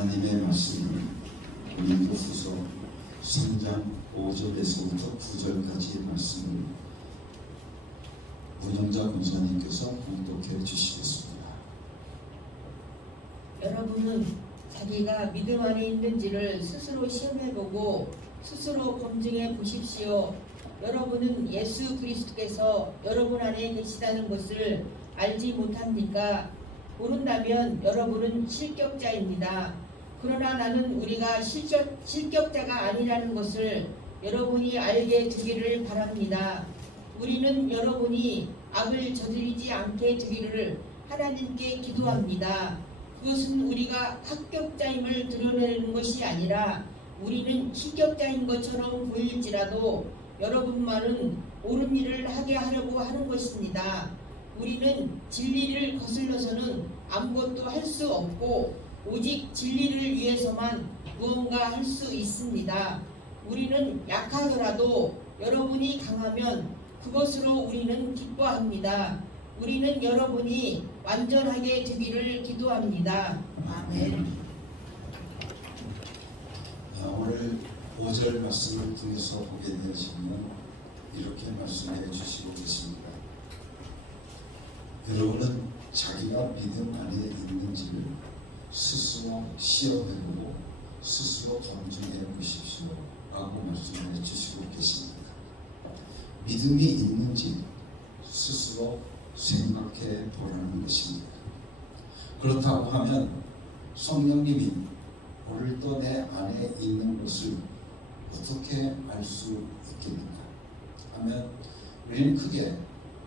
하나님의 말씀을 고린도후서 3장 5절에서부터 9절까지의 말씀을 문영자 권사님께서 봉독해 주시겠습니다. 여러분은 자기가 믿음 안에 있는지를 스스로 시험해보고 스스로 검증해 보십시오. 여러분은 예수 그리스도께서 여러분 안에 계시다는 것을 알지 못합니까? 모른다면 여러분은 실격자입니다. 그러나 나는 우리가 실격자가 아니라는 것을 여러분이 알게 되기를 바랍니다. 우리는 여러분이 악을 저지르지 않게 되기를 하나님께 기도합니다. 그것은 우리가 합격자임을 드러내는 것이 아니라 우리는 실격자인 것처럼 보일지라도 여러분만은 옳은 일을 하게 하려고 하는 것입니다. 우리는 진리를 거슬러서는 아무것도 할 수 없고 오직 진리를 위해서만 무언가 할 수 있습니다. 우리는 약하더라도 여러분이 강하면 그것으로 우리는 기뻐합니다. 우리는 여러분이 완전하게 되기를 기도합니다. 아멘. 오늘 5절 말씀을 통해서 보게 되시면 이렇게 말씀해 주시고 계십니다. 여러분은 자기가 믿음 안에 있는지를 스스로 시험해보고 스스로 검증해 보십시오 라고 말씀해 주시고 계십니다. 믿음이 있는지 스스로 생각해 보라는 것입니다. 그렇다고 하면 성령님이 오늘도 내 안에 있는 것을 어떻게 알 수 있겠는가 하면 우리는 크게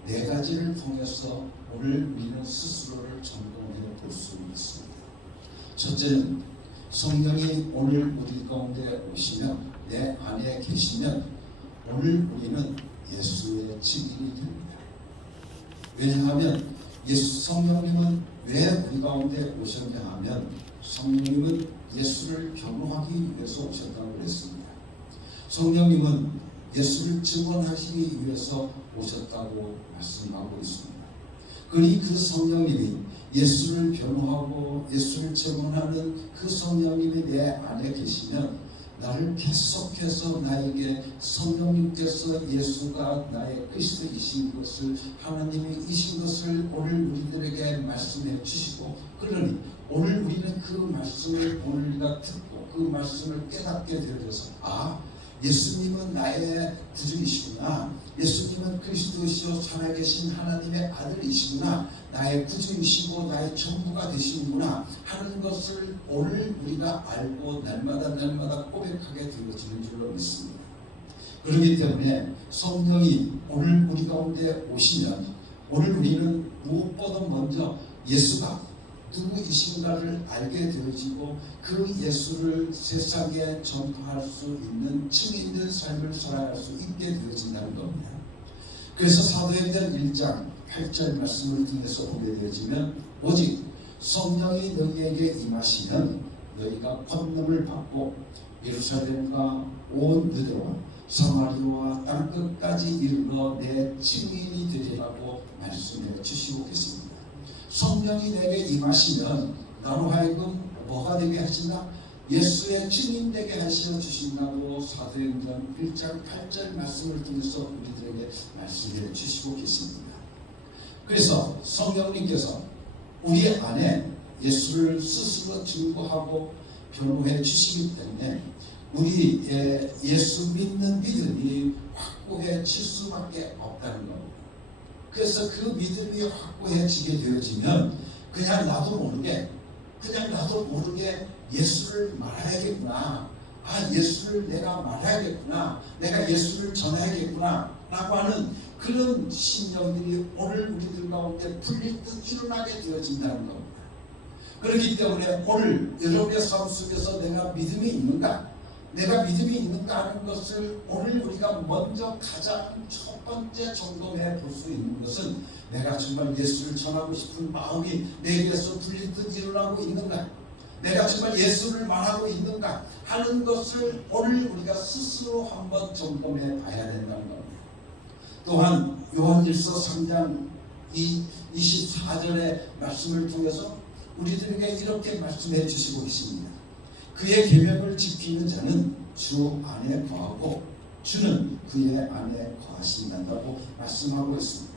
네 가지를 통해서 오늘 우리는 스스로를 점검해 볼 수 있습니다. 첫째는 성령이 오늘 우리 가운데 오시면 내 안에 계시면 오늘 우리는 예수의 증인이 됩니다. 왜냐하면 성령님은 왜 우리 가운데 오셨냐 하면 성령님은 예수를 변호하기 위해서 오셨다고 그랬습니다. 성령님은 예수를 증언하시기 위해서 오셨다고 말씀하고 있습니다. 그러니 그 성령님이 예수를 변호하고 예수를 증언하는 그 성령님이 내 안에 계시면 나를 계속해서 나에게 성령님께서 예수가 나의 그리스도이신 것을 하나님이 이신 것을 오늘 우리들에게 말씀해 주시고 그러니 오늘 우리는 그 말씀을 오늘 우리가 듣고 그 말씀을 깨닫게 되어서 예수님은 나의 구주이시구나. 예수님은 그리스도시요 살아계신 하나님의 아들이시구나. 나의 구주이시고 나의 전부가 되시는구나 하는 것을 오늘 우리가 알고 날마다 고백하게 되어지는 줄로 믿습니다. 그렇기 때문에 성령이 오늘 우리 가운데 오시면 오늘 우리는 무엇보다 먼저 예수가 누구이신가를 알게 되어지고 그 예수를 세상에 전파할 수 있는 증인된 삶을 살아갈 수 있게 되어진다는 겁니다. 그래서 사도행전 1장 8절 말씀을 통해서 보게 되어지면 오직 성령이 너희에게 임하시면 너희가 권능을 받고 예루살렘과 온 유대와 사마리아와 땅끝까지 이르러 내 증인이 되리라고 말씀해 주시고 계십니다. 성령이 내게 임하시면 나로 하여금 뭐가 되게 하신다? 예수의 증인 되게 하시어 주신다고 사도행전 1장 8절 말씀을 통해서 우리들에게 말씀해 주시고 계십니다. 그래서 성령님께서 우리 안에 예수를 스스로 증거하고 변호해 주시기 때문에 우리의 예수 믿는 믿음이 확고해질 수밖에 없다는 겁니다. 그래서 그 믿음이 확고해지게 되어지면 그냥 나도 모르게 예수를 말해야겠구나. 예수를 내가 말해야겠구나. 내가 예수를 전해야겠구나 라고 하는 그런 심령들이 오늘 우리들 가운데 풀릴 듯 일어나게 되어진다는 겁니다. 그렇기 때문에 오늘 여러분의 삶 속에서 내가 믿음이 있는가 하는 것을 오늘 우리가 먼저 가장 첫 번째 점검해 볼 수 있는 것은 내가 정말 예수를 전하고 싶은 마음이 내게서 불릴 듯 일어나고 있는가, 내가 정말 예수를 말하고 있는가 하는 것을 오늘 우리가 스스로 한번 점검해 봐야 된다는 겁니다. 또한 요한일서 3장 24절의 말씀을 통해서 우리들에게 이렇게 말씀해 주시고 있습니다. 그의 계명을 지키는 자는 주 안에 거하고 주는 그의 안에 거하신다고 말씀하고 있습니다.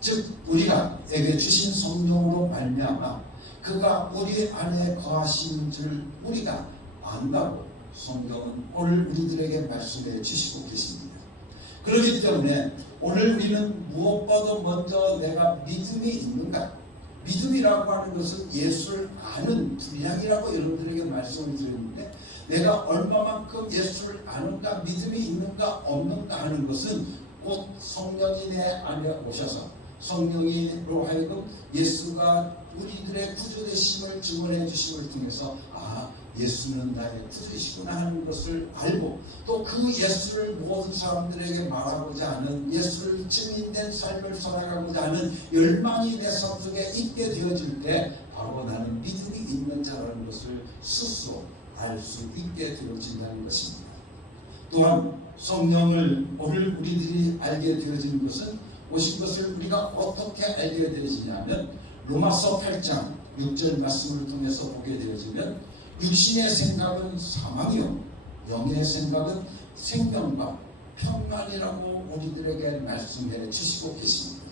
즉 우리가 에게 주신 성령으로 말미암아 그가 우리 안에 거하시는 줄 우리가 안다고 성경은 오늘 우리들에게 말씀해 주시고 계십니다. 그렇기 때문에 오늘 우리는 무엇보다 먼저 내가 믿음이 있는가? 믿음이라고 하는 것은 예수를 아는 분량이라고 여러분들에게 말씀을 드렸는데, 내가 얼마만큼 예수를 아는가, 믿음이 있는가 없는가 하는 것은 곧 성령이 내 안에 오셔서 성령으로 하여금 예수가 우리들의 구주되심을 증언해 주심을 통해서 예수는 나의 구주이시구나 하는 것을 알고, 또 그 예수를 모든 사람들에게 말하고자 하는, 예수를 증인된 삶을 살아가고자 하는 열망이 내 삶 속에 있게 되어질 때 바로 나는 믿음이 있는 자라는 것을 스스로 알 수 있게 되어진다는 것입니다. 또한 성령을 오늘 우리들이 알게 되어지는 것은, 오신 것을 우리가 어떻게 알게 되어지냐면 로마서 8장 6절 말씀을 통해서 보게 되어지면, 육신의 생각은 사망이요 영의 생각은 생명과 평안이라고 우리들에게 말씀해 주시고 계십니다.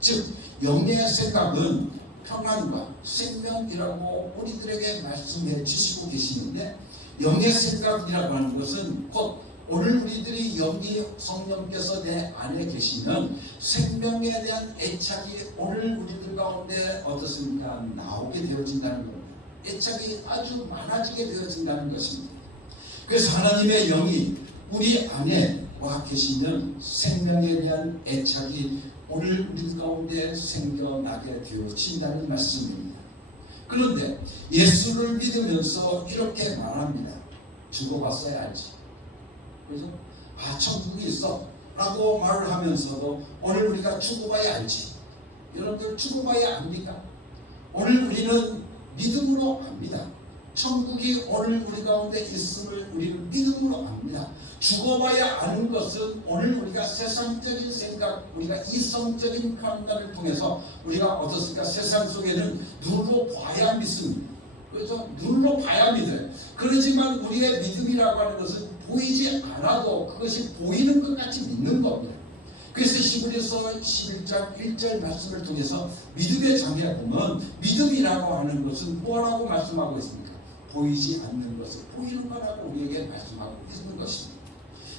즉 영의 생각은 평안과 생명이라고 우리들에게 말씀해 주시고 계시는데, 영의 생각이라고 하는 것은 곧 오늘 우리들이 영이 성령께서 내 안에 계시면 생명에 대한 애착이 오늘 우리들 가운데 어떻습니까? 나오게 되어진다는 겁니다. 애착이 아주 많아지게 되어진다는 것입니다. 그래서 하나님의 영이 우리 안에 와 계시면 생명에 대한 애착이 오늘 우리 가운데 생겨나게 되어진다는 말씀입니다. 그런데 예수를 믿으면서 이렇게 말합니다. 죽어봤어야 알지. 그래서 천국이 있어 라고 말을 하면서도 오늘 우리가 죽어봐야 알지. 여러분들 죽어봐야 압니까? 오늘 우리는 믿음으로 압니다. 천국이 오늘 우리 가운데 있음을 우리는 믿음으로 압니다. 죽어봐야 아는 것은 오늘 우리가 세상적인 생각, 우리가 이성적인 판단을 통해서 우리가 어떻습니까? 세상 속에는 눈으로 봐야 믿습니다. 그래서 눈으로 봐야 믿어요. 그렇지만 우리의 믿음이라고 하는 것은 보이지 않아도 그것이 보이는 것 같이 믿는 겁니다. 그래서 히브리서 11장 1절 말씀을 통해서 믿음의 장에 보면 믿음이라고 하는 것은 뭐라고 말씀하고 있습니까? 보이지 않는 것을 보이는 거라고 우리에게 말씀하고 있는 것입니다.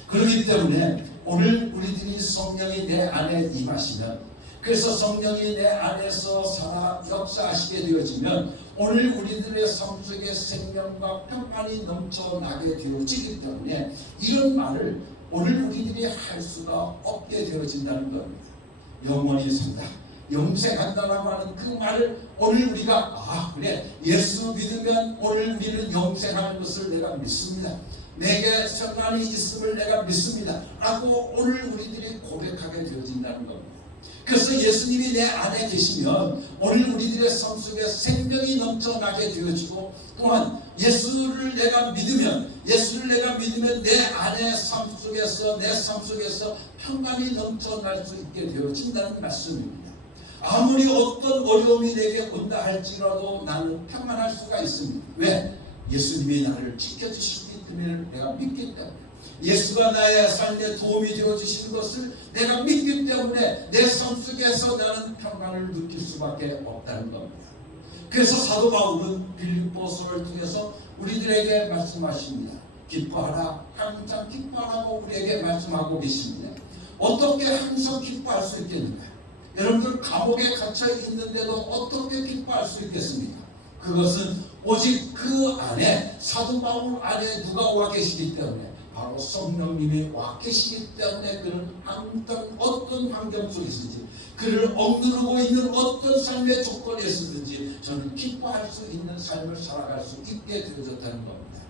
그렇기 때문에 오늘 우리들이 성령이 내 안에 임하시면, 그래서 성령이 내 안에서 살아 역사하시게 되어지면 오늘 우리들의 삶 속에 생명과 평안이 넘쳐나게 되어지기 때문에 이런 말을 오늘 우리들이 할 수가 없게 되어진다는 겁니다. 영원히 산다, 영생한다라고 하는 그 말을 오늘 우리가 그래, 예수 믿으면 오늘 우리는 영생하는 것을 내가 믿습니다. 내게 평안이 있음을 내가 믿습니다 라고 오늘 우리들이 고백하게 되어진다는 겁니다. 그래서 예수님이 내 안에 계시면 오늘 우리들의 삶 속에 생명이 넘쳐나게 되어지고, 또한 예수를 내가 믿으면 내 안의 삶 속에서, 내 삶 속에서 평안이 넘쳐날 수 있게 되어진다는 말씀입니다. 아무리 어떤 어려움이 내게 온다 할지라도 나는 평안할 수가 있습니다. 왜? 예수님이 나를 지켜주시기 때문에 내가 믿기 때문에, 예수가 나의 삶에 도움이 되어주시는 것을 내가 믿기 때문에 내 삶 속에서 나는 평안을 느낄 수밖에 없다는 겁니다. 그래서 사도 바울은 빌립보서를 통해서 우리들에게 말씀하십니다. 기뻐하라, 항상 기뻐하라고 우리에게 말씀하고 계십니다. 어떻게 항상 기뻐할 수 있겠는가? 여러분들 감옥에 갇혀 있는데도 어떻게 기뻐할 수 있겠습니까? 그것은 오직 그 안에, 사도 바울 안에 누가 와 계시기 때문에, 바로 성령님이 와 계시기 때문에 그는 항상 어떤 환경 속에서든지, 그를 억누르고 있는 어떤 삶의 조건에서든지 저는 기뻐할 수 있는 삶을 살아갈 수 있게 되어졌다는 겁니다.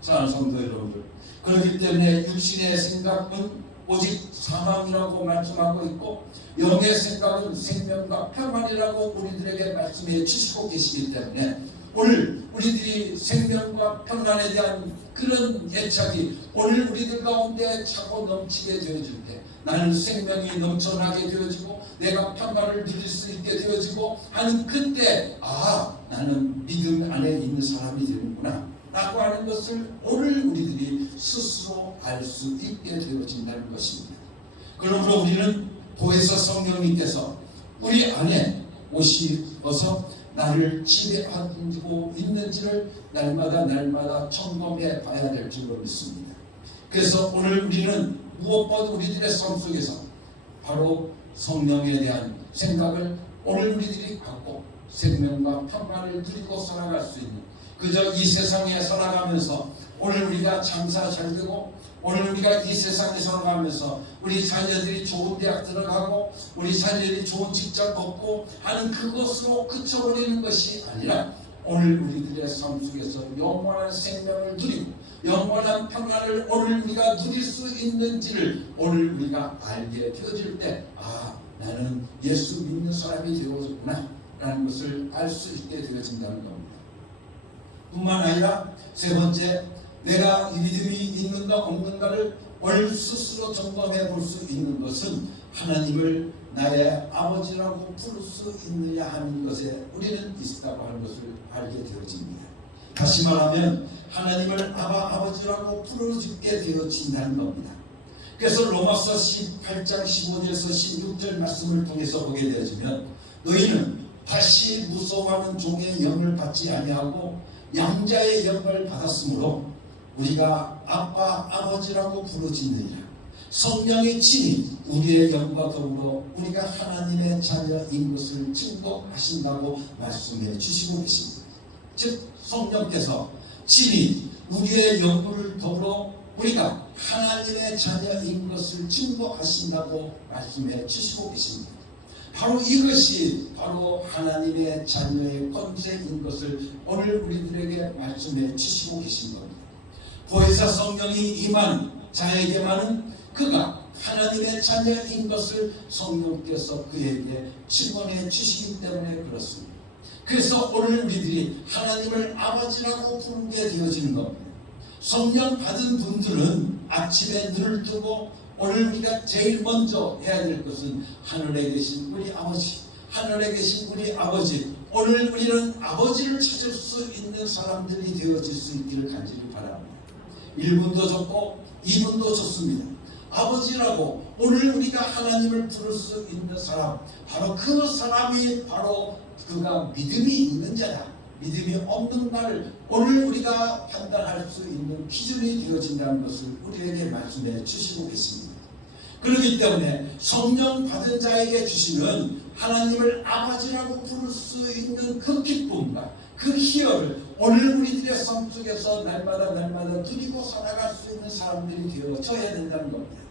사랑하는 성도 여러분들, 그렇기 때문에 육신의 생각은 오직 사망이라고 말씀하고 있고, 영의 생각은 생명과 평안이라고 우리들에게 말씀해 주시고 계시기 때문에 오늘 우리들이 생명과 평안에 대한 그런 애착이 오늘 우리들 가운데 차고 넘치게 되어질 때 나는 생명이 넘쳐나게 되어지고 내가 평안을 누릴 수 있게 되어지고 하는 그때 나는 믿음 안에 있는 사람이 되는구나. 라고 하는 것을 오늘 우리들이 스스로 알 수 있게 되어진다는 것입니다. 그러므로 우리는 보혜사 성령님께서 우리 안에 오셔서 나를 지배하고 있는지를 날마다 점검해 봐야 될 줄로 믿습니다. 그래서 오늘 우리는 무엇보다 우리들의 삶 속에서 바로 성령에 대한 생각을 오늘 우리들이 갖고 생명과 평안을 누리고 살아갈 수 있는, 그저 이 세상에 살아가면서 오늘 우리가 장사 잘 되고 오늘 우리가 이 세상에 살아가면서 우리 자녀들이 좋은 대학 들어가고 우리 자녀들이 좋은 직장 얻고 하는 그것으로 그쳐버리는 것이 아니라 오늘 우리들의 삶 속에서 영원한 생명을 누리고 영원한 평안을 오늘 우리가 누릴 수 있는지를 오늘 우리가 알게 되어질 때, 아, 나는 예수 믿는 사람이 되어졌구나 라는 것을 알 수 있게 되어진다는 겁니다. 뿐만 아니라 세 번째, 내가 믿음이 있는가 없는가를 오늘 스스로 점검해 볼 수 있는 것은 하나님을 나의 아버지라고 부를 수 있느냐 하는 것에 우리는 있다고 하는 것을 알게 되어집니다. 다시 말하면 하나님을 아버지라고 부르게 되어진다는 겁니다. 그래서 로마서 18장 15절에서 16절 말씀을 통해서 보게 되어지면 너희는 다시 무서워하는 종의 영을 받지 아니하고 양자의 영을 받았으므로 우리가 아빠 아버지라고 부르짖느니라. 성령의 친히 우리의 영과 더불어 우리가 하나님의 자녀인 것을 증거하신다고 말씀해 주시고 계십니다. 즉 성령께서 친히 우리의 영을 더불어 우리가 하나님의 자녀인 것을 증거하신다고 말씀해 주시고 계십니다. 바로 이것이 바로 하나님의 자녀의 권세인 것을 오늘 우리들에게 말씀해 주시고 계신 겁니다. 보혜사 성령이 임한 자에게만은 그가 하나님의 자녀인 것을 성령께서 그에게 증언해 주시기 때문에 그렇습니다. 그래서 오늘 우리들이 하나님을 아버지라고 부르게 되어지는 겁니다. 성령 받은 분들은 아침에 눈을 뜨고 오늘 우리가 제일 먼저 해야 될 것은 하늘에 계신 우리 아버지, 하늘에 계신 우리 아버지, 오늘 우리는 아버지를 찾을 수 있는 사람들이 되어질 수 있기를 간절히 바랍니다. 1분도 좋고 2분도 좋습니다. 아버지라고 오늘 우리가 하나님을 부를 수 있는 사람, 바로 그 사람이 바로 그가 믿음이 있는 자다, 믿음이 없는 자를 오늘 우리가 판단할 수 있는 기준이 되어진다는 것을 우리에게 말씀해 주시고 계십니다. 그렇기 때문에 성령 받은 자에게 주시는 하나님을 아버지라고 부를 수 있는 그 기쁨과 그 희열을 오늘 우리들의 삶 속에서 날마다 누리고 살아갈 수 있는 사람들이 되어져야 된다는 겁니다.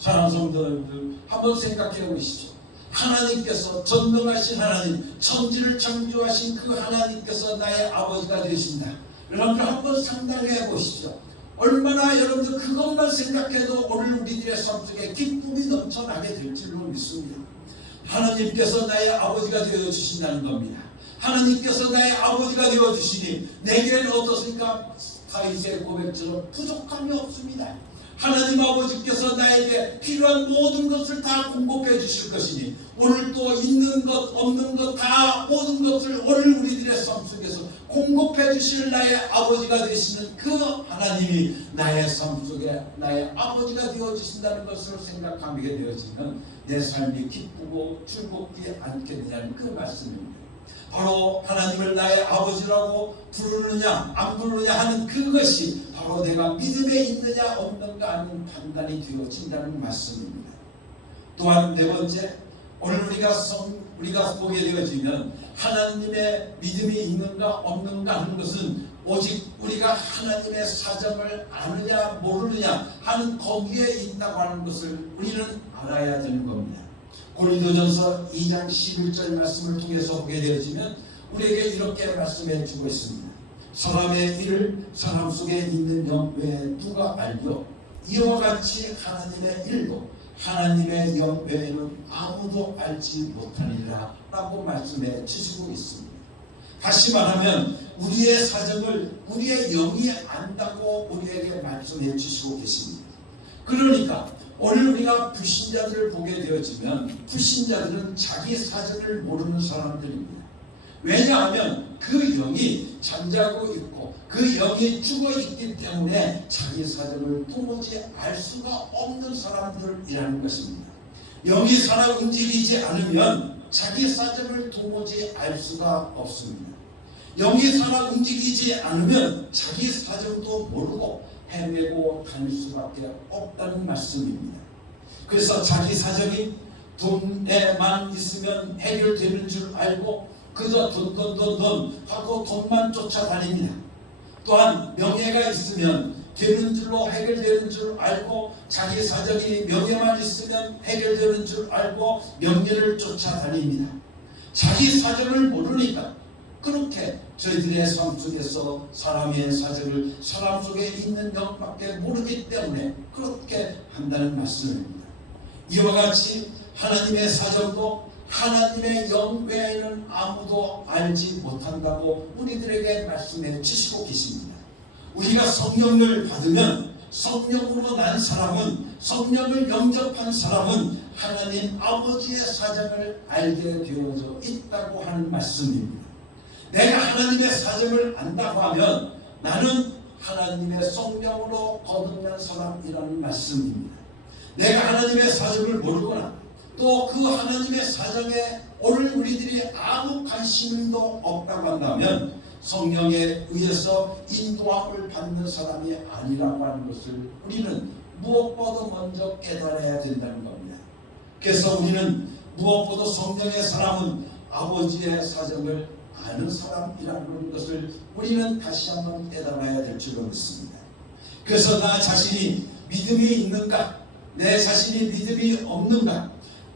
사랑하는 성도들, 한번 생각해 보십시오. 하나님께서 전능하신 하나님, 천지를 창조하신 그 하나님께서 나의 아버지가 되신다. 여러분들 한번 상상해 보십시오. 얼마나 여러분들 그것만 생각해도 오늘 우리들의 삶 속에 기쁨이 넘쳐나게 될 줄로 믿습니다. 하나님께서 나의 아버지가 되어주신다는 겁니다. 하나님께서 나의 아버지가 되어주시니 내게는 어떻습니까? 다윗의 고백처럼 부족함이 없습니다. 하나님 아버지께서 나에게 필요한 모든 것을 다 공급해 주실 것이니 오늘 또 있는 것 없는 것 다 모든 것을 오늘 우리들의 삶 속에서 공급해 주실 나의 아버지가 되시는 그 하나님이 나의 삶 속에 나의 아버지가 되어주신다는 것을 생각하게 되어지면 내 삶이 기쁘고 즐겁지 않겠느냐는 그 말씀입니다. 바로 하나님을 나의 아버지라고 부르느냐 안 부르느냐 하는 그것이 바로 내가 믿음에 있느냐 없는가 하는 판단이 되어진다는 말씀입니다. 또한 네 번째, 오늘 우리가 보게 되어지면 하나님의 믿음이 있는가 없는가 하는 것은 오직 우리가 하나님의 사정을 아느냐 모르느냐 하는 거기에 있다고 하는 것을 우리는 알아야 되는 겁니다. 고린도전서 2장 11절 말씀을 통해서 보게 되어지면 우리에게 이렇게 말씀해 주고 있습니다. 사람의 일을 사람 속에 있는 영 외에 누가 알려? 이와 같이 하나님의 일도 하나님의 영 외에는 아무도 알지 못하리라 라고 말씀해 주시고 있습니다. 다시 말하면 우리의 사정을 우리의 영이 안다고 우리에게 말씀해 주시고 계십니다. 그러니까 오늘 우리가 불신자들을 보게 되어지면 불신자들은 자기 사정을 모르는 사람들입니다. 왜냐하면 그 영이 잠자고 있고 그 영이 죽어 있기 때문에 자기 사정을 도무지 알 수가 없는 사람들이라는 것입니다. 영이 살아 움직이지 않으면 자기 사정을 도무지 알 수가 없습니다. 영이 살아 움직이지 않으면 자기 사정도 모르고 헤매고 다닐 수밖에 없다는 말씀입니다. 그래서 자기 사정이 돈에만 있으면 해결되는 줄 알고 그저 돈 하고 돈만 쫓아다닙니다. 또한 명예가 있으면 되는 줄로 해결되는 줄 알고 자기 사정이 명예만 있으면 해결되는 줄 알고 명예를 쫓아다닙니다. 자기 사정을 모르니까 그렇게 저희들의 삶 속에서 사람의 사정을 사람 속에 있는 영밖에 모르기 때문에 그렇게 한다는 말씀입니다. 이와 같이 하나님의 사정도 하나님의 영 외에는 아무도 알지 못한다고 우리들에게 말씀해 주시고 계십니다. 우리가 성령을 받으면 성령으로 난 사람은 성령을 영접한 사람은 하나님 아버지의 사정을 알게 되어져 있다고 하는 말씀입니다. 내가 하나님의 사정을 안다고 하면 나는 하나님의 성령으로 거듭난 사람이라는 말씀입니다. 내가 하나님의 사정을 모르거나 또 그 하나님의 사정에 오늘 우리들이 아무 관심도 없다고 한다면 성령에 의해서 인도함을 받는 사람이 아니라고 하는 것을 우리는 무엇보다 먼저 깨달아야 된다는 겁니다. 그래서 우리는 무엇보다 성령의 사람은 아버지의 사정을 아는 사람이라는 것을 우리는 다시 한번 깨달아야 될 줄로 믿습니다. 그래서 나 자신이 믿음이 있는가, 내 자신이 믿음이 없는가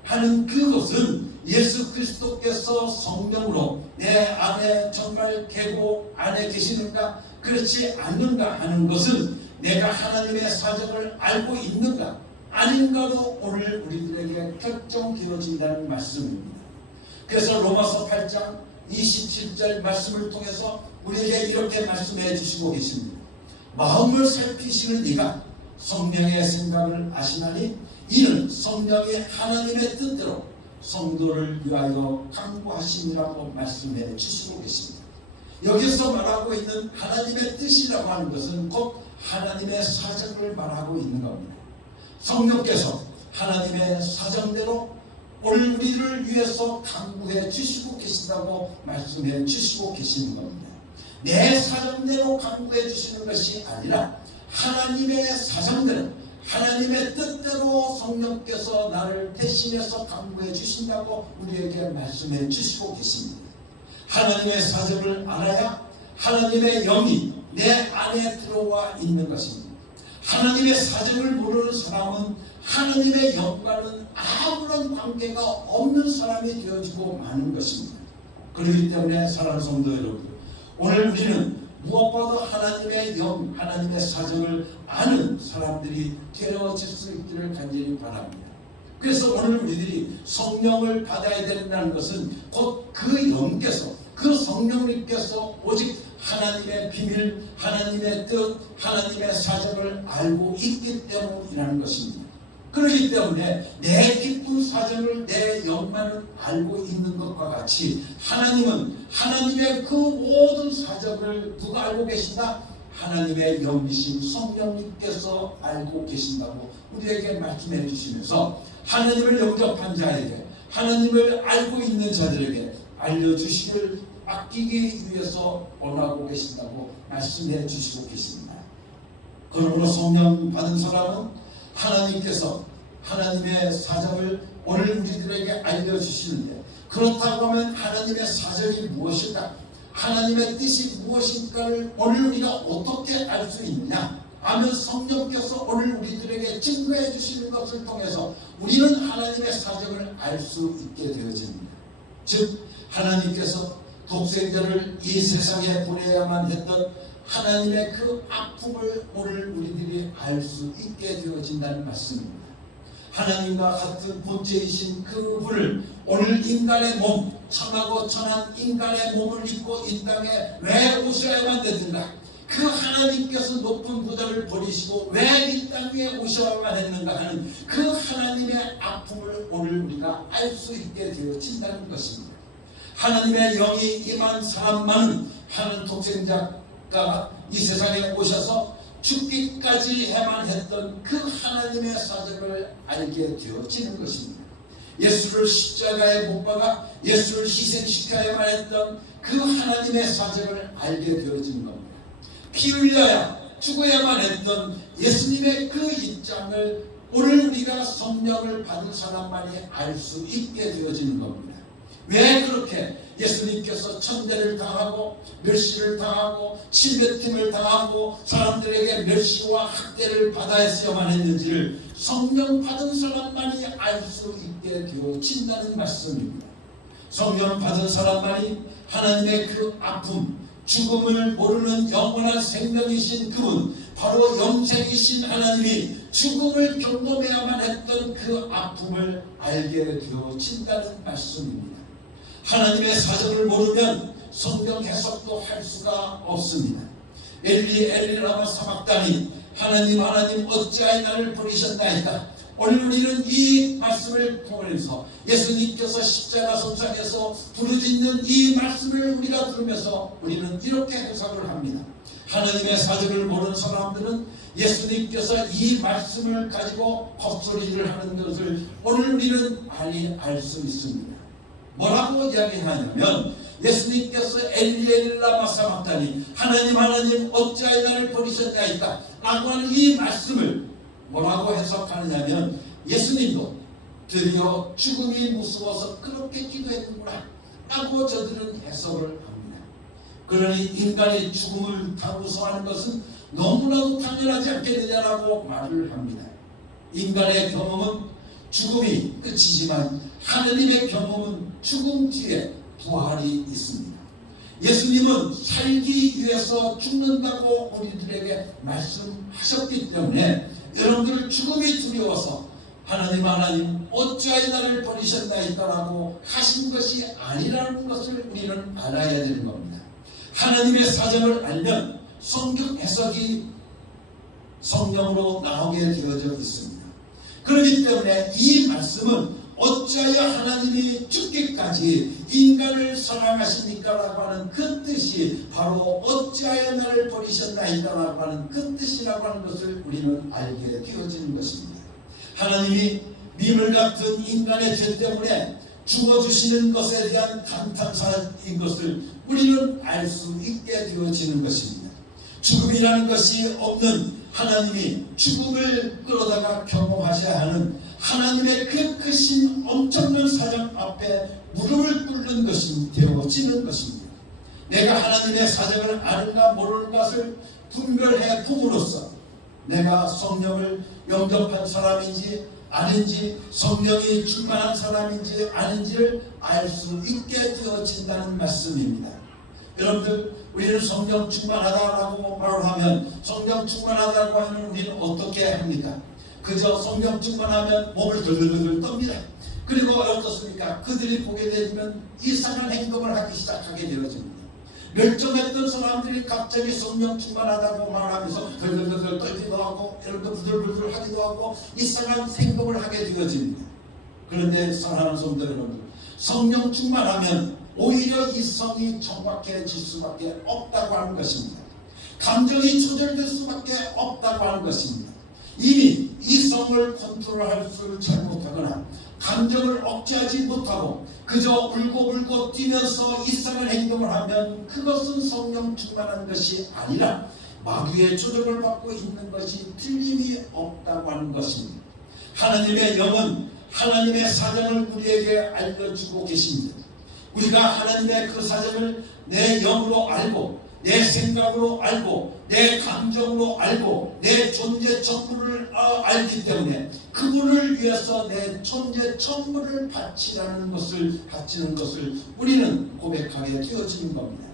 하는 그것은 예수 그리스도께서 성령으로 내 안에 정말 계고 안에 계시는가 그렇지 않는가 하는 것은 내가 하나님의 사정을 알고 있는가 아닌가도 오늘 우리들에게 결정되어진다는 말씀입니다. 그래서 로마서 8장 27절 말씀을 통해서 우리에게 이렇게 말씀해 주시고 계십니다. 마음을 살피시는 이가 성령의 생각을 아시나니 이는 성령이 하나님의 뜻대로 성도를 위하여 강구하심이라고 말씀해 주시고 계십니다. 여기서 말하고 있는 하나님의 뜻이라고 하는 것은 곧 하나님의 사정을 말하고 있는 겁니다. 성령께서 하나님의 사정대로 오늘 우리를 위해서 강구해 주시고 계신다고 말씀해 주시고 계시는 겁니다. 내 사정대로 강구해 주시는 것이 아니라 하나님의 사정대로 하나님의 뜻대로 성령께서 나를 대신해서 강구해 주신다고 우리에게 말씀해 주시고 계십니다. 하나님의 사정을 알아야 하나님의 영이 내 안에 들어와 있는 것입니다. 하나님의 사정을 모르는 사람은 하나님의 영과는 아무런 관계가 없는 사람이 되어지고 마는 것입니다. 그렇기 때문에 사랑하는 성도 여러분, 오늘 우리는 무엇보다 하나님의 영, 하나님의 사정을 아는 사람들이 되어질 수 있기를 간절히 바랍니다. 그래서 오늘 우리들이 성령을 받아야 된다는 것은 곧 그 영께서, 그 성령님께서 오직 하나님의 비밀, 하나님의 뜻, 하나님의 사정을 알고 있기 때문이라는 것입니다. 그렇기 때문에 내 깊은 사정을 내 영만은 알고 있는 것과 같이 하나님은 하나님의 그 모든 사정을 누가 알고 계신다? 하나님의 영이신 성령님께서 알고 계신다고 우리에게 말씀해 주시면서 하나님을 영접한 자에게, 하나님을 알고 있는 자들에게 알려주시기를 아끼기 위해서 원하고 계신다고 말씀해 주시고 계십니다. 그러므로 성령 받은 사람은 하나님께서 하나님의 사정을 오늘 우리들에게 알려주시는데, 그렇다고 하면 하나님의 사정이 무엇일까? 하나님의 뜻이 무엇일까를 오늘 우리가 어떻게 알 수 있느냐 하면 성령께서 오늘 우리들에게 증거해 주시는 것을 통해서 우리는 하나님의 사정을 알 수 있게 되어집니다. 즉 하나님께서 독생자를 이 세상에 보내야만 했던 하나님의 그 아픔을 오늘 우리들이 알 수 있게 되어진다는 말씀입니다. 하나님과 같은 본체이신 그분을 오늘 인간의 몸, 천하고 천한 인간의 몸을 입고 이 땅에 왜 오셔야만 되는가? 그 하나님께서 높은 부자를 버리시고 왜 이 땅에 오셔야만 했는가 하는 그 하나님의 아픔을 오늘 우리가 알 수 있게 되어진다는 것입니다. 하나님의 영이 임한 사람만은 하는 독생자가 이 세상에 오셔서 죽기까지 해만 했던 그 하나님의 사정을 알게 되어지는 것입니다. 예수를 십자가에 못 박아 예수를 희생시켜야만 했던 그 하나님의 사정을 알게 되어지는 겁니다. 피 흘려야 죽어야만 했던 예수님의 그 입장을 오늘 우리가 성령을 받은 사람만이 알 수 있게 되어지는 겁니다. 왜 그렇게 예수님께서 천대를 당하고 멸시를 당하고 침뱉음을 당하고 사람들에게 멸시와 학대를 받아야만 했는지를 성령 받은 사람만이 알 수 있게 되어진다는 말씀입니다. 성령 받은 사람만이 하나님의 그 아픔, 죽음을 모르는 영원한 생명이신 그분, 바로 영생이신 하나님이 죽음을 경험해야만 했던 그 아픔을 알게 되어진다는 말씀입니다. 하나님의 사정을 모르면 성경 해석도 할 수가 없습니다. 엘리 엘리 라마 사박다니, 하나님 하나님 어찌하여 나를 버리셨나이까. 오늘 우리는 이 말씀을 통해서 예수님께서 십자가 선상에서 부르짖는 이 말씀을 우리가 들으면서 우리는 이렇게 해석을 합니다. 하나님의 사정을 모르는 사람들은 예수님께서 이 말씀을 가지고 헛소리를 하는 것을 오늘 우리는 알 수 있습니다. 뭐라고 이야기하냐면 예수님께서 엘리엘라 마사막다니, 하나님 하나님 어찌하여 나를 버리셨나이까 라고 하는 이 말씀을 뭐라고 해석하느냐면 예수님도 드디어 죽음이 무서워서 그렇게 기도했는구나 라고 저들은 해석을 합니다. 그러니 인간이 죽음을 다 무서워하는 것은 너무나도 당연하지 않겠느냐라고 말을 합니다. 인간의 경험은 죽음이 끝이지만 하느님의 경험은 죽음 뒤에 부활이 있습니다. 예수님은 살기 위해서 죽는다고 우리들에게 말씀하셨기 때문에 여러분들 죽음이 두려워서 하나님 하나님 어찌하여 나를 버리셨나이까라고 하신 것이 아니라는 것을 우리는 알아야 되는 겁니다. 하나님의 사정을 알면 성경 해석이 성령으로 나오게 되어져 있습니다. 그렇기 때문에 이 말씀은 어찌하여 하나님이 죽기까지 인간을 사랑하십니까? 라고 하는 그 뜻이 바로 어찌하여 나를 버리셨나이까? 라고 하는 그 뜻이라고 하는 것을 우리는 알게 되어지는 것입니다. 하나님이 미물 같은 인간의 죄 때문에 죽어주시는 것에 대한 감탄사인 것을 우리는 알 수 있게 되어지는 것입니다. 죽음이라는 것이 없는 하나님이 죽음을 끌어다가 경험하셔야 하는 하나님의 그 크신 엄청난 사정 앞에 무릎을 꿇는 것이 되어지는 것입니다. 내가 하나님의 사정을 아는가 모르는 것을 분별해 봄으로써 내가 성령을 영접한 사람인지 아닌지, 성령이 충만한 사람인지 아닌지를 알 수 있게 되어진다는 말씀입니다. 여러분들, 우리는 성령 충만하다라고 말을 하면 성령 충만하다고 하면 우리는 어떻게 합니까? 그저 성령 충만하면 몸을 들들들 떱니다. 그리고 어떻습니까? 그들이 보게 되면 이상한 행동을 하기 시작하게 되어집니다. 멸종했던 사람들이 갑자기 성령 충만하다고 말하면서 들들들 떨기도 하고 이런 거 부들부들 하기도 하고 이상한 행동을 하게 되어집니다. 그런데 사랑하는 성도 여러분, 성령 충만하면 오히려 이 성이 정확해질 수밖에 없다고 하는 것입니다. 감정이 조절될 수밖에 없다고 하는 것입니다. 이미 이 성을 컨트롤할 수를 잘못하거나 감정을 억제하지 못하고 그저 울고 뛰면서 이상한 행동을 하면 그것은 성령 충만한 것이 아니라 마귀의 조종을 받고 있는 것이 틀림이 없다고 하는 것입니다. 하나님의 영은 하나님의 사정을 우리에게 알려주고 계십니다. 우리가 하나님의 그 사정을 내 영으로 알고 내 생각으로 알고 내 감정으로 알고 내 존재 전부를 알기 때문에 그분을 위해서 내 존재 전부를 바치는 것을 우리는 고백하게 되어지는 겁니다.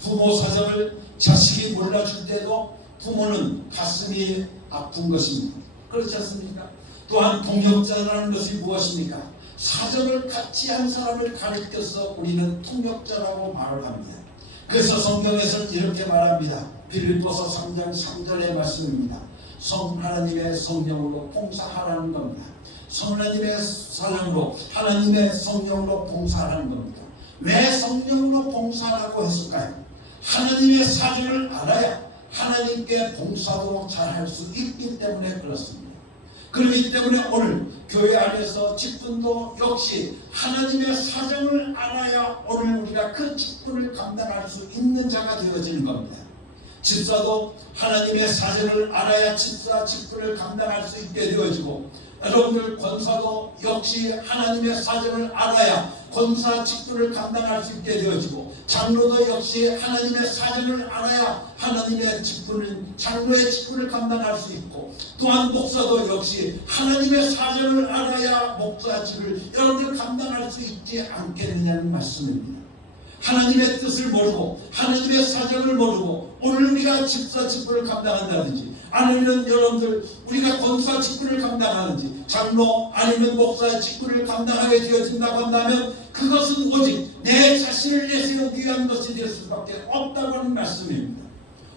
부모 사정을 자식이 몰라줄 때도 부모는 가슴이 아픈 것입니다. 그렇지 않습니까? 또한 동역자라는 것이 무엇입니까? 사정을 같이 한 사람을 가리켜서 우리는 통역자라고 말을 합니다. 그래서 성경에서는 이렇게 말합니다. 빌립보서 3장 3절의 말씀입니다. 하나님의 성령으로 봉사하라는 겁니다. 하나님의 사정으로 하나님의 성령으로 봉사하는 겁니다. 왜 성령으로 봉사하라고 했을까요? 하나님의 사정을 알아야 하나님께 봉사도 잘할 수 있기 때문에 그렇습니다. 그렇기 때문에 오늘 교회 안에서 직분도 역시 하나님의 사정을 알아야 오늘 우리가 그 직분을 감당할 수 있는 자가 되어지는 겁니다. 집사도 하나님의 사정을 알아야 집사 직분을 감당할 수 있게 되어지고, 여러분들 권사도 역시 하나님의 사정을 알아야 권사 직분을 감당할 수 있게 되어지고, 장로도 역시 하나님의 사정을 알아야 하나님의 직분을, 장로의 직분을 감당할 수 있고, 또한 목사도 역시 하나님의 사정을 알아야 목사직을 여러분들 감당할 수 있지 않겠느냐는 말씀입니다. 하나님의 뜻을 모르고 하나님의 사정을 모르고 오늘 우리가 집사 직분을 감당한다든지, 아니면 여러분들 우리가 권사 직분을 감당하는지, 장로 아니면 목사의 직분을 감당하게 되어진다고 한다면 그것은 오직 내 자신을 내세우기 위한 것이 될 수밖에 없다고 하는 말씀입니다.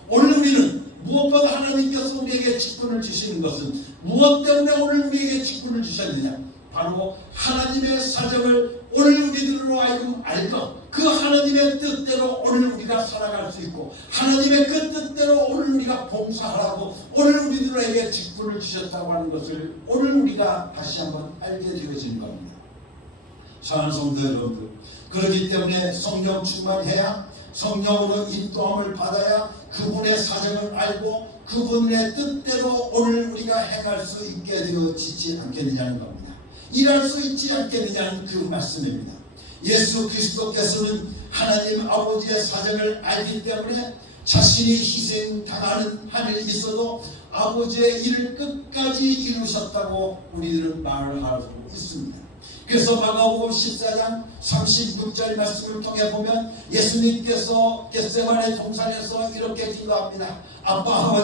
오늘 우리는 무엇보다 하나님께서 우리에게 직분을 주시는 것은 무엇 때문에 오늘 우리에게 직분을 주셨느냐? 바로 하나님의 사정을 오늘 우리들로 하여금 알고 그 하나님의 뜻대로 오늘 우리가 살아갈 수 있고, 하나님의 그 뜻대로 오늘 우리가 봉사하라고 오늘 우리들에게 직분을 주셨다고 하는 것을 오늘 우리가 다시 한번 알게 되어지는 겁니다. 사랑하는 성도 여러분들, 그렇기 때문에 성령 충만해야, 성령으로 인도함을 받아야 그분의 사정을 알고 그분의 뜻대로 오늘 우리가 행할 수 있게 되어지지 않겠느냐는 겁니다. 일할 수 있지 않겠느냐는 그 말씀입니다. 예수 그리스도께서는 하나님 아버지의 사정을 알기 때문에 자신이 희생당하는 한이 있어도 아버지의 일을 끝까지 이루셨다고 우리들은 말을 하고 있습니다. 그래서 마가복음 14장 36절 말씀을 통해 보면 예수님께서 겟세마네 동산에서 이렇게 기도합니다. 아빠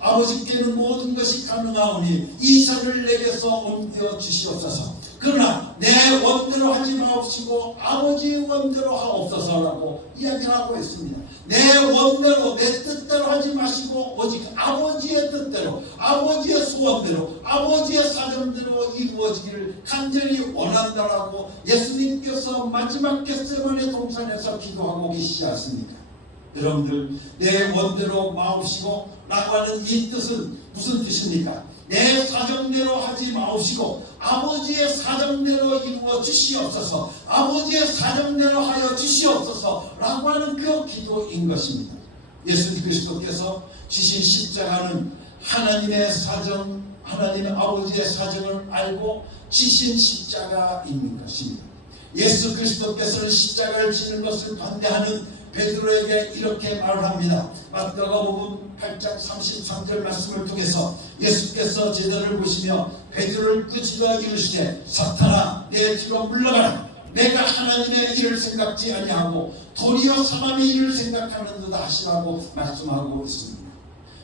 아버지께는 모든 것이 가능하오니 이 잔을 내게서 옮겨 주시옵소서. 그러나 내 원대로 하지 마옵시고 아버지 원대로 하옵소서라고 이야기를 하고 있습니다. 내 원대로, 내 뜻대로 하지 마시고 오직 아버지의 뜻대로, 아버지의 소원대로, 아버지의 사정대로 이루어지기를 간절히 원한다라고 예수님께서 마지막 겟세마네 동산에서 기도하고 계시지 않습니까? 여러분들, 내 원대로 마옵시고 라고 하는 이 뜻은 무슨 뜻입니까? 내 사정대로 하지 마옵시고 아버지의 사정대로 이루어 주시옵소서, 아버지의 사정대로 하여 주시옵소서 라고 하는 그 기도인 것입니다. 예수 그리스도께서 지신 십자가는 하나님의 사정, 하나님의 아버지의 사정을 알고 지신 십자가인 것입니다. 예수 그리스도께서는 십자가를 지는 것을 반대하는 베드로에게 이렇게 말을 합니다. 마태복음 8장 33절 말씀을 통해서 예수께서 제자를 보시며 베드로를 꾸짖어 이르시되 사탄아 내 뒤로 물러가라. 내가 하나님의 일을 생각지 아니하고 도리어 사람의 일을 생각하는도다 하시라고 말씀하고 있습니다.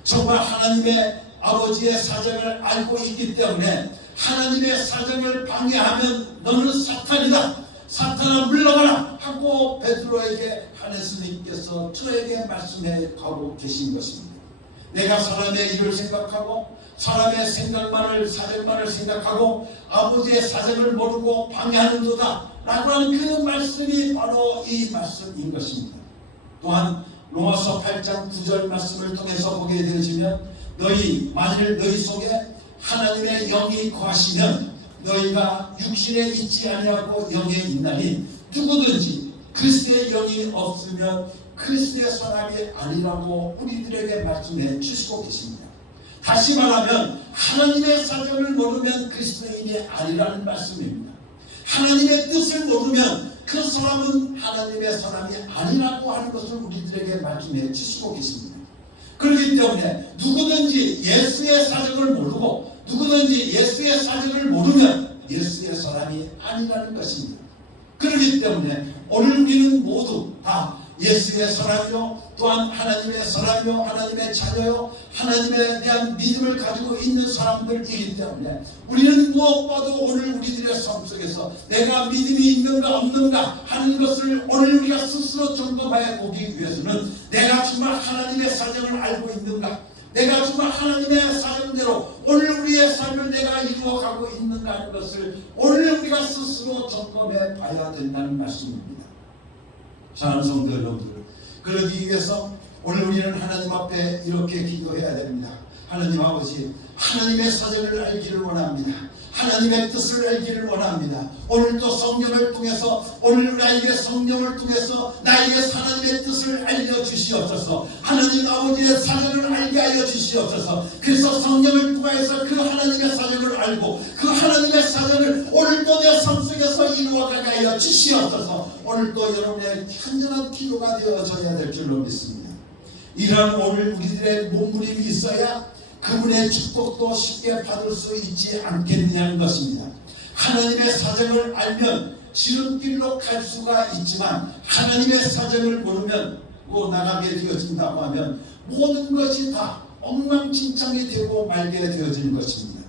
정말 하나님의 아버지의 사정을 알고 있기 때문에 하나님의 사정을 방해하면 너는 사탄이다, 사탄아 물러가라 하고 베드로에게 예수님께서 저에게 말씀해 가고 계신 것입니다. 내가 사람의 일을 생각하고 사람의 생각만을, 사정만을 생각하고 아버지의 사정을 모르고 방해하는도다 라고 하는 그 말씀이 바로 이 말씀인 것입니다. 또한 로마서 8장 9절 말씀을 통해서 보게 되어지면 만일 너희 속에 하나님의 영이 거하시면 너희가 육신에 있지 아니하고 영에 있나니 누구든지 그리스도의 영이 없으면 그리스도의 사람이 아니라고 우리들에게 말씀해 주시고 계십니다. 다시 말하면 하나님의 사정을 모르면 그리스도인이 아니라는 말씀입니다. 하나님의 뜻을 모르면 그 사람은 하나님의 사람이 아니라고 하는 것을 우리들에게 말씀해 주시고 계십니다. 그렇기 때문에 누구든지 예수의 사정을 모르고 누구든지 예수의 사정을 모르면 예수의 사람이 아니라는 것입니다. 그렇기 때문에 오늘 우리는 모두 다 예수의 사람이요, 또한 하나님의 사람이요, 하나님의 자녀요, 하나님에 대한 믿음을 가지고 있는 사람들이기 때문에 우리는 무엇보다도 오늘 우리들의 삶 속에서 내가 믿음이 있는가 없는가 하는 것을 오늘 우리가 스스로 점검해 보기 위해서는 내가 정말 하나님의 사정을 알고 있는가, 내가 정말 하나님의 사정대로 오늘 우리의 삶을 내가 이루어가고 있는가 하는 것을 오늘 우리가 스스로 점검해 봐야 된다는 말씀입니다. 사랑하는 성도 여러분들, 그러기 위해서 오늘 우리는 하나님 앞에 이렇게 기도해야 됩니다. 하나님 아버지, 하나님의 사정을 알기를 원합니다. 하나님의 뜻을 알기를 원합니다. 오늘도 성령을 통해서, 오늘 나에게 성령을 통해서 나에게 하나님의 뜻을 알려주시옵소서. 하나님 아버지의 사정을 알게 하여 주시옵소서. 그래서 성령을 통해서 그 하나님의 사정을 알고 그 하나님의 사정을 오늘도 내 삶 속에서 이루어가게 하여 주시옵소서. 오늘도 여러분의 현전한 기도가 되어져야 될 줄로 믿습니다. 이러한 오늘 우리들의 몸부림이 있어야 그분의 축복도 쉽게 받을 수 있지 않겠느냐는 것입니다. 하나님의 사정을 알면 지름길로 갈 수가 있지만 하나님의 사정을 모르면 나가게 되어진다고 하면 모든 것이 다 엉망진창이 되고 말게 되어지는 것입니다.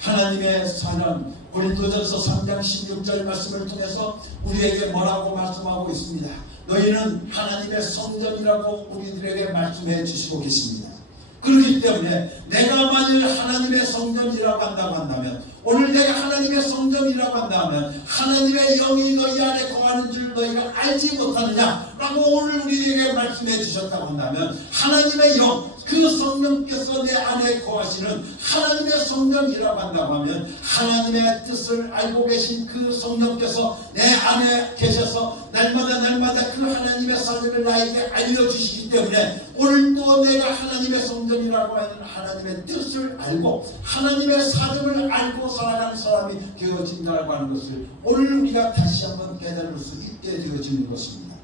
하나님의 사정, 고린도전서 3장 16절 말씀을 통해서 우리에게 뭐라고 말씀하고 있습니다. 너희는 하나님의 성전이라고 우리들에게 말씀해 주시고 계십니다. 그렇기 때문에 내가 만일 하나님의 성전이라고 한다면, 오늘 내가 하나님의 성전이라고 한다면 하나님의 영이 너희 안에 거하는 줄 너희가 알지 못하느냐 라고 오늘 우리에게 말씀해 주셨다고 한다면, 하나님의 영, 그 성령께서 내 안에 거하시는 하나님의 성전이라고 한다고 하면 하나님의 뜻을 알고 계신 그 성령께서 내 안에 계셔서 날마다 그 하나님의 사정을 나에게 알려주시기 때문에 오늘도 내가 하나님의 성전이라고 하는 하나님의 뜻을 알고 하나님의 사정을 알고 살아가는 사람이 되어진다고 하는 것을 오늘 우리가 다시 한번 깨달을 수 있게 되어지는 것입니다.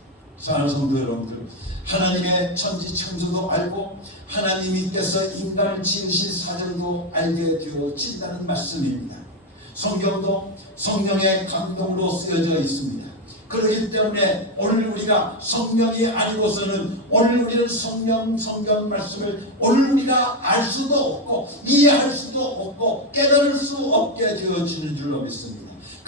사랑하는 성도 여러분들, 하나님의 천지 창조도 알고 하나님께서 인간을 지으신 사정도 알게 되어진다는 말씀입니다. 성경도 성령의 감동으로 쓰여져 있습니다. 그렇기 때문에 오늘 우리가 성령이 아니고서는 오늘 우리는 성경 말씀을 오늘 우리가 알 수도 없고 이해할 수도 없고 깨달을 수 없게 되어지는 줄로 믿습니다.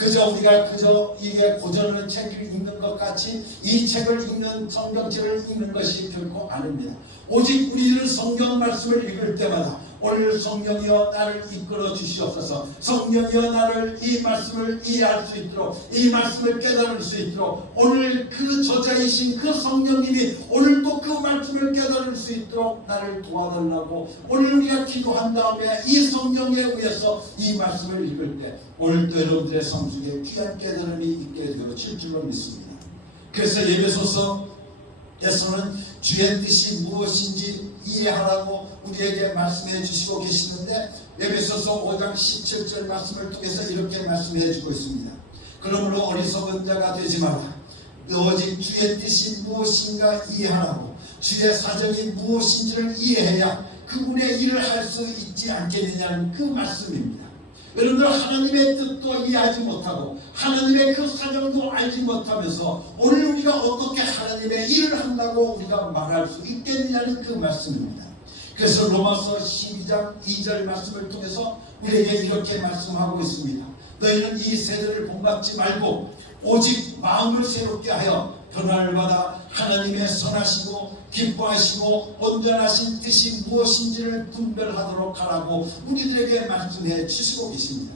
우리가 이게 고전하는 책을 읽는 것 같이 이 책을 읽는 성경책을 읽는 것이 결코 아닙니다. 오직 우리는 성경 말씀을 읽을 때마다 오늘 성령이여 나를 이끌어 주시옵소서. 성령이여 나를 이 말씀을 이해할 수 있도록, 이 말씀을 깨달을 수 있도록 오늘 그 저자이신 그 성령님이 오늘도 그 말씀을 깨달을 수 있도록 나를 도와달라고 오늘 우리가 기도한 다음에 이 성령에 의해서 이 말씀을 읽을 때 오늘도 여러분들의 삶 속에 귀한 깨달음이 있게 되어질 줄로 믿습니다. 그래서 예배소서에서는 주의 뜻이 무엇인지 이해하라고 우리에게 말씀해 주시고 계시는데 에베소서 5장 17절 말씀을 통해서 이렇게 말씀해 주고 있습니다. 그러므로 어리석은 자가 되지 마라. 오직 주의 뜻이 무엇인가 이해하라고, 주의 사정이 무엇인지를 이해해야 그분의 일을 할 수 있지 않겠느냐는 그 말씀입니다. 여러분들 하나님의 뜻도 이해하지 못하고 하나님의 그 사정도 알지 못하면서 오늘 우리가 어떻게 하나님의 일을 한다고 우리가 말할 수 있겠느냐는 그 말씀입니다. 그래서 로마서 12장 2절 말씀을 통해서 우리에게 이렇게 말씀하고 있습니다. 너희는 이 세대를 본받지 말고 오직 마음을 새롭게 하여 변화를 받아 하나님의 선하시고 기뻐하시고 온전하신 뜻이 무엇인지를 분별하도록 하라고 우리들에게 말씀해 주시고 계십니다.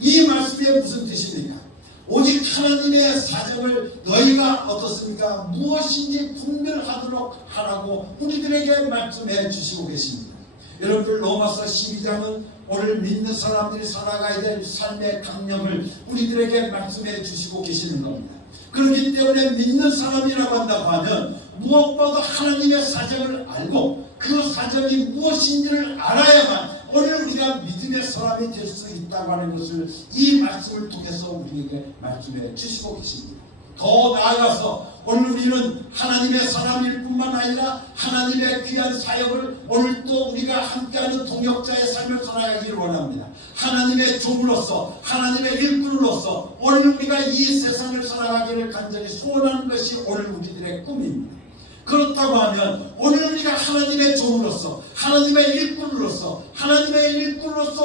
이 말씀이 무슨 뜻입니까? 오직 하나님의 사정을 너희가 어떻습니까? 무엇인지 분별하도록 하라고 우리들에게 말씀해 주시고 계십니다. 여러분들 로마서 12장은 오늘 믿는 사람들이 살아가야 될 삶의 강령을 우리들에게 말씀해 주시고 계시는 겁니다. 그렇기 때문에 믿는 사람이라고 한다고 하면 무엇보다 하나님의 사정을 알고 그 사정이 무엇인지를 알아야만 오늘 우리가 믿음의 사람이 될 수 있다고 하는 것을 이 말씀을 통해서 우리에게 말씀해 주시고 계십니다. 더 나아가서 오늘 우리는 하나님의 사람일 뿐만 아니라 하나님의 귀한 사역을 오늘도 우리가 함께하는 동역자의 삶을 살아가기를 원합니다. 하나님의 종으로서 하나님의 일꾼으로서 오늘 우리가 이 세상을 살아가기를 간절히 소원하는 것이 오늘 우리들의 꿈입니다. 그렇다고 하면 오늘 우리가 하나님의 종으로서 하나님의 일꾼으로서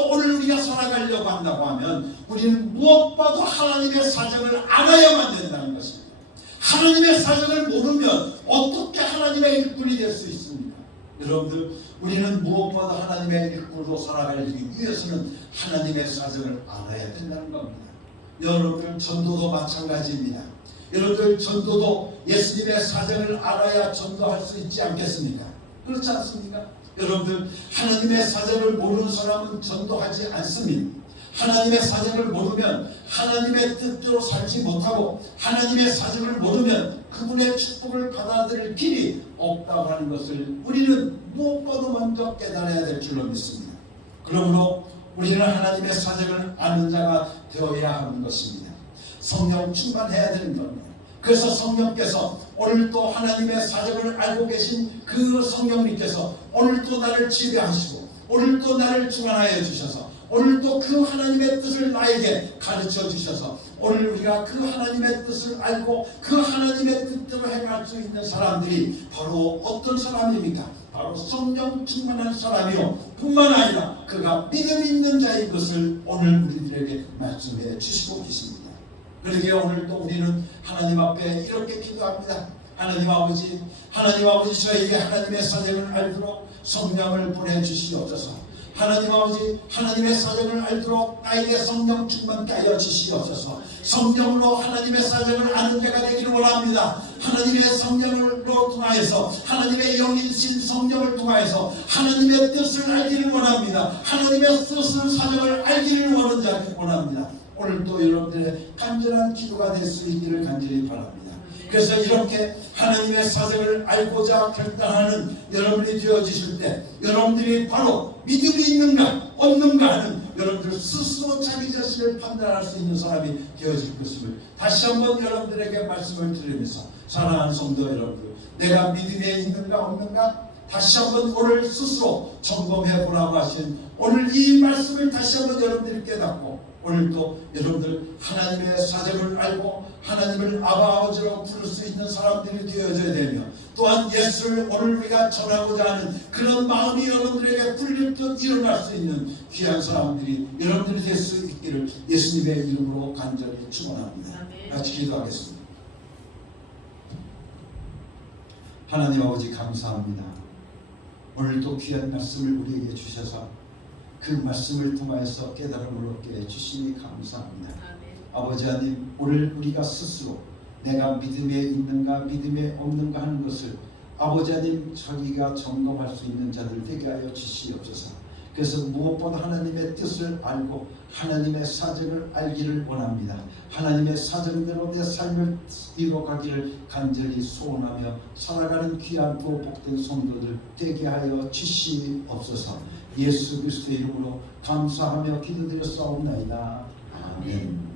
오늘 우리가 살아가려고 한다고 하면 우리는 무엇보다도 하나님의 사정을 알아야만 된다는 것입니다. 하나님의 사정을 모르면 어떻게 하나님의 일꾼이 될 수 있습니까? 여러분들, 우리는 무엇보다 하나님의 일꾼으로 살아가기 위해서는 하나님의 사정을 알아야 된다는 겁니다. 여러분, 전도도 마찬가지입니다. 여러분들 전도도 예수님의 사정을 알아야 전도할 수 있지 않겠습니까? 그렇지 않습니까? 여러분들 하나님의 사정을 모르는 사람은 전도하지 않습니다. 하나님의 사정을 모르면 하나님의 뜻대로 살지 못하고 하나님의 사정을 모르면 그분의 축복을 받아들일 길이 없다고 하는 것을 우리는 무엇보다 먼저 깨달아야 될 줄로 믿습니다. 그러므로 우리는 하나님의 사정을 아는 자가 되어야 하는 것입니다. 성령 충만해야 되는 겁니다. 그래서 성령께서 오늘도 하나님의 사정을 알고 계신 그 성령님께서 오늘도 나를 지배하시고 오늘도 나를 주관하여 주셔서 오늘도 그 하나님의 뜻을 나에게 가르쳐 주셔서 오늘 우리가 그 하나님의 뜻을 알고 그 하나님의 뜻대로 행할 수 있는 사람들이 바로 어떤 사람입니까? 바로 성령 충만한 사람이요 뿐만 아니라 그가 믿음 있는 자인 것을 오늘 우리들에게 말씀해 주시고 계십니다. 그러기에 오늘도 우리는 하나님 앞에 이렇게 기도합니다. 하나님 아버지 저에게 하나님의 사정을 알도록 성령을 보내주시옵소서. 하나님 아버지 하나님의 사정을 알도록 나에게 성령 충만케 하여 주시옵소서. 성령으로 하나님의 사정을 아는 자가 되기를 원합니다. 하나님의 성령으로 통하여서 하나님의 영이신 성령을 통하여서 하나님의 뜻을 알기를 원합니다. 하나님의 뜻을 사정을 알기를 원합니다. 오늘도 여러분들의 간절한 기도가 될 수 있기를 간절히 바랍니다. 그래서 이렇게 하나님의 사정을 알고자 결단하는 여러분이 되어주실 때 여러분들이 바로 믿음이 있는가 없는가 하는 여러분들 스스로 자기 자신을 판단할 수 있는 사람이 되어질 것임을 다시 한번 여러분들에게 말씀을 드리면서 사랑하는 성도 여러분들, 내가 믿음에 있는가 없는가 다시 한번 오늘 스스로 점검해 보라고 하신 오늘 이 말씀을 다시 한번 여러분들이 깨닫고 오늘도 여러분들 하나님의 사정을 알고 하나님을 아버지로 부를 수 있는 사람들이 되어져야 되며 또한 예수를 오늘 우리가 전하고자 하는 그런 마음이 여러분들에게 풀릴 듯 일어날 수 있는 귀한 사람들이 여러분들이 될 수 있기를 예수님의 이름으로 간절히 축원합니다. 같이 기도하겠습니다. 하나님 아버지 감사합니다. 오늘도 귀한 말씀을 우리에게 주셔서 그 말씀을 통하여서 깨달음을 얻게 해주시니 감사합니다. 아버지 하나님, 오늘 우리가 스스로 내가 믿음에 있는가 믿음에 없는가 하는 것을 아버지 하나님 자기가 점검할 수 있는 자들 되게 하여 주시옵소서. 그래서 무엇보다 하나님의 뜻을 알고 하나님의 사정을 알기를 원합니다. 하나님의 사정대로 내 삶을 이루어가기를 간절히 소원하며 살아가는 귀한 복된 성도들 되게 하여 주시옵소서. 예수 그리스도의 이름으로 감사하며 기도드렸사옵나이다. 아멘.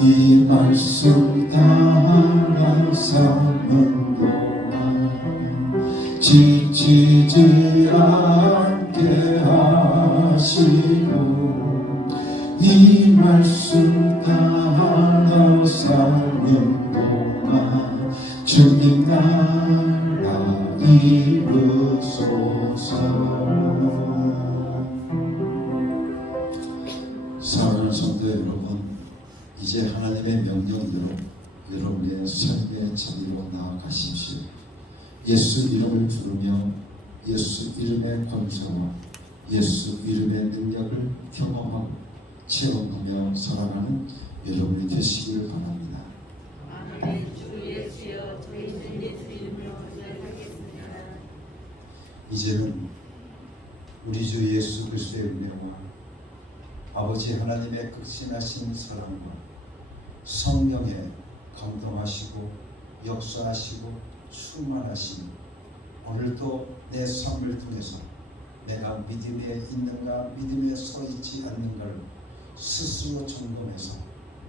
이 말씀 따라 사는 동안 지치지 않게 하시고 이 말씀 따라 사는 동안 주님 나라 이루소서. 사랑하는 성도 여러분, 이제 하나님의 명령대로 여러분의 삶의 자리로 나아가십시오. 예수 이름을 부르며 예수 이름의 권세와 예수 이름의 능력을 경험하고 체험하며 살아가는 여러분이 되시길 바랍니다. 아멘. 주 예수여, 저희 주 예수 이름으로 기도하겠습니다. 이제는 우리 주 예수 그리스도의 은혜와 아버지 하나님의 극진하신 사랑과 성령의 감동하시고 역사하시고 충만하신 오늘도 내 삶을 통해서 내가 믿음에 있는가 믿음에 서 있지 않는가를 스스로 점검해서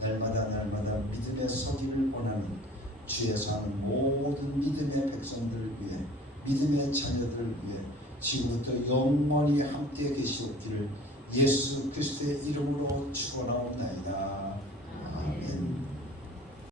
날마다 믿음에 서기를 원하는 주에 사는 모든 믿음의 백성들을 위해 믿음의 자녀들을 위해 지금부터 영원히 함께 계시옵기를 예수 그리스도의 이름으로 축원하옵나이다. 아멘.